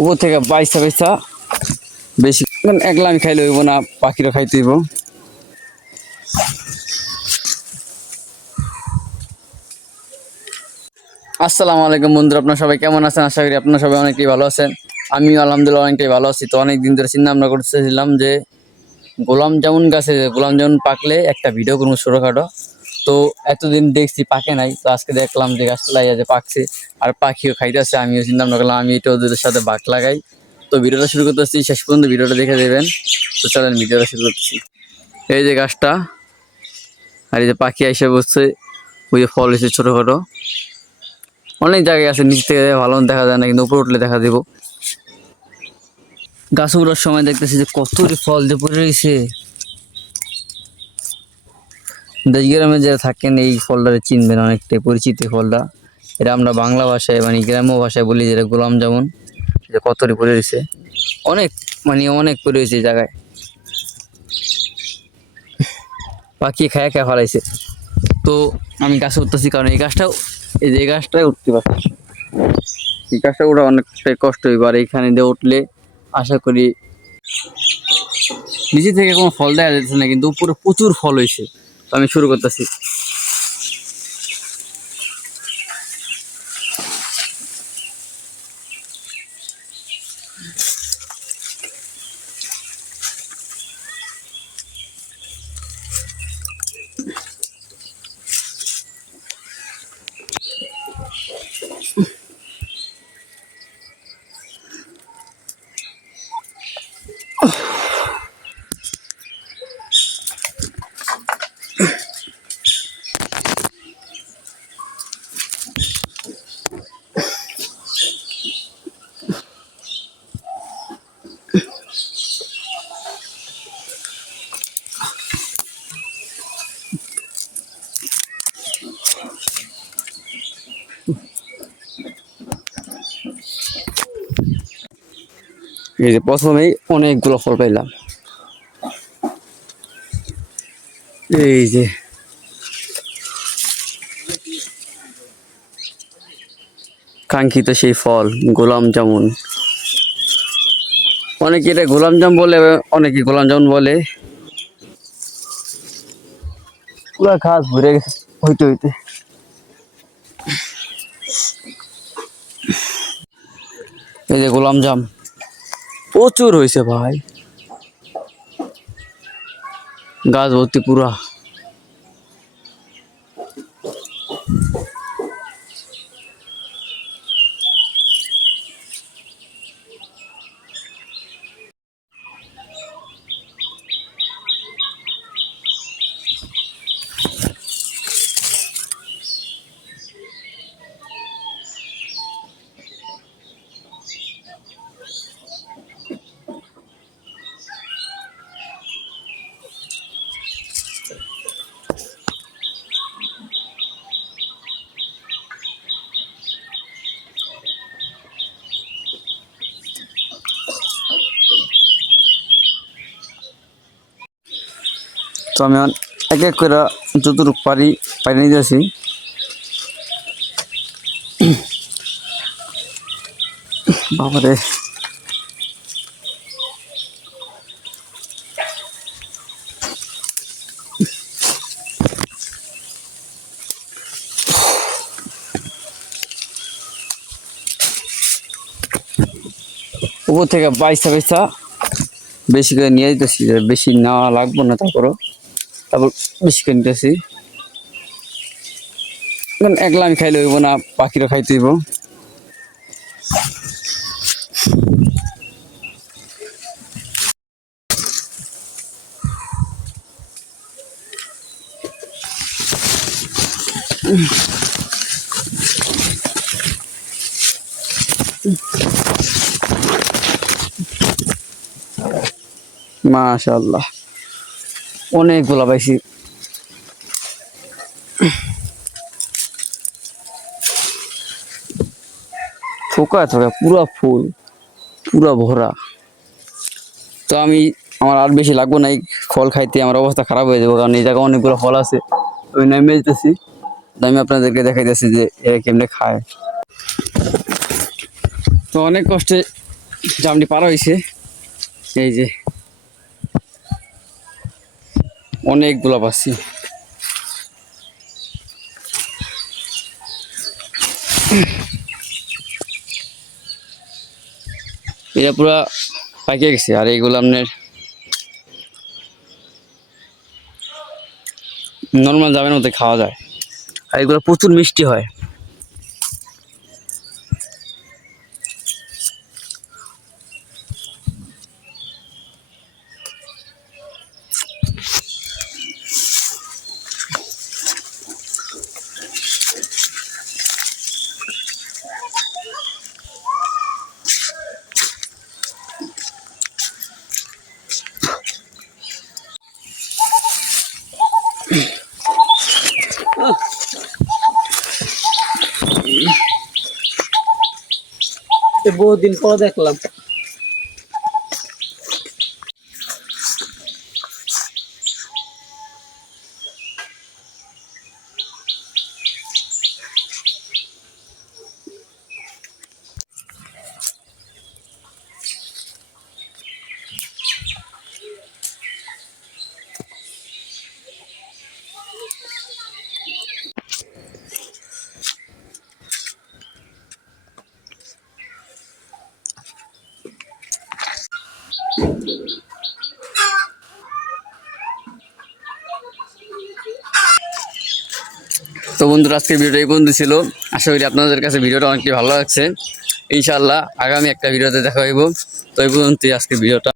উপর থেকে বাইসা বাইসা বেশি একলা আমি খাইলে হইব না, পাখিরা খাইতে হইব। আসসালামু আলাইকুম বন্ধুরা, আপনারা সবাই কেমন আছেন? আশা করি আপনারা সবাই অনেকটাই ভালো আছেন। আমিও আলহামদুলিল্লাহ অনেকটাই ভালো আছি। তো অনেকদিন ধরে চিন্তা ভাবনা করতেছিলাম যে গোলাম জামুন গাছে গোলাম জামুন পাকলে একটা ভিডিও করবো ছোটখাটো। তো এতদিন দেখছি পাকে নাই, তো আজকে দেখলাম যে গাছটা লাগিয়ে যে পাকছে আর পাখিও খাইতেছে। আমিও চিন্তা ভাবনা করলাম আমি এটা ওদের সাথে বাঘ লাগাই। তো ভিডিওটা শুরু করতেছি, শেষ পর্যন্ত ভিডিওটা দেখে দেবেন। তো চলেন ভিডিওটা শুরু করতেছি। এই যে গাছটা, আর এই যে পাখি এসে বসছে, ওই যে ফল হয়েছে ছোটখাটো। অনেক জায়গায় আছে, নিচ থেকে ভালো দেখা যায় না, কিন্তু উপরে উঠলে দেখা দিব। গাছ উড়ার সময় দেখতেছি যে কত ফল যে পড়ে রয়েছে। দেশ গ্রামে যারা থাকেন এই ফলটা চিনবেন, অনেকটাই পরিচিত ফলটা। এটা আমরা বাংলা ভাষায় মানে গ্রাম্য ভাষায় বলি যেটা গোলাম জামুন। যে কতটি পড়ে রয়েছে, অনেক মানে অনেক পড়ে রয়েছে এই জায়গায়। পাখি খায়া খায়া ফেলাইছে। তো আমি গাছে উঠতেছি, কারণ এই গাছটাও এই যে এই গাছটাই উঠতে পারছি। এই গাছটা ওঠা অনেকটাই কষ্ট হইব, আর এইখানে দিয়ে উঠলে আশা করি নিচে থেকে কোনো ফল দেখা যাচ্ছে না, কিন্তু উপরে প্রচুর ফল হয়েছে। তো আমি শুরু করতেছি। এই যে প্রথমেই অনেকগুলো ফল পাইলাম। এই যে কাঙ্ক্ষিত সেই ফল গোলাম জামুন। অনেকে এটা গোলাম জাম বলে, অনেকে গোলাম জামুন বলে। পুরা ঘাস ভরে গেছে হইতে হইতে। এই যে গোলাম জাম প্রচুর হয়েছে ভাই, গাছ ভর্তি পুরা। তো আমি এক এক করে যতটুকু পারি পারি নিয়ে যাচ্ছি। বাবারে, উপর থেকে বাইসা বাইসা বেশি করে নিয়ে যেতেছি, বেশি নেওয়া লাগবো না, তারপর বেশি করে নিতেছি। একলা আমি খাইলে হইব না, পাখিরা খাইতে হইব। মাশাআল্লাহ, অনেকগুলা পাইছি। থোকা থোকা পুরা ফুল, পুরা ভরা। তো আমার আর বেশি লাগবো না এই ফল খাইতে, আমার অবস্থা খারাপ হয়ে যাবো, কারণ এই জায়গায় অনেকগুলো ফল আছে। ওই নেমে যেতেছি, আমি আপনাদেরকে দেখাইতেছি যে এরা কেমনে খায়। তো অনেক কষ্টে জামটি পার হয়েছে, এই যে অনেকগুলো পাচ্ছি। এটা পুরা পাকিয়ে গেছে, আর এইগুলো আপনার নর্মাল জামের মধ্যে খাওয়া যায়, আর এগুলো প্রচুর মিষ্টি হয়। বহুদিন পর দেখলাম। তো বন্ধুরা, আজকের ভিডিওটা এই পর্যন্ত ছিল। আশা করি আপনাদের কাছে ভিডিওটা অনেকটি ভালো লাগছে। ইনশাআল্লাহ আগামী একটা ভিডিওতে দেখা হইব। তো এই পর্যন্তই আজকের ভিডিওটা।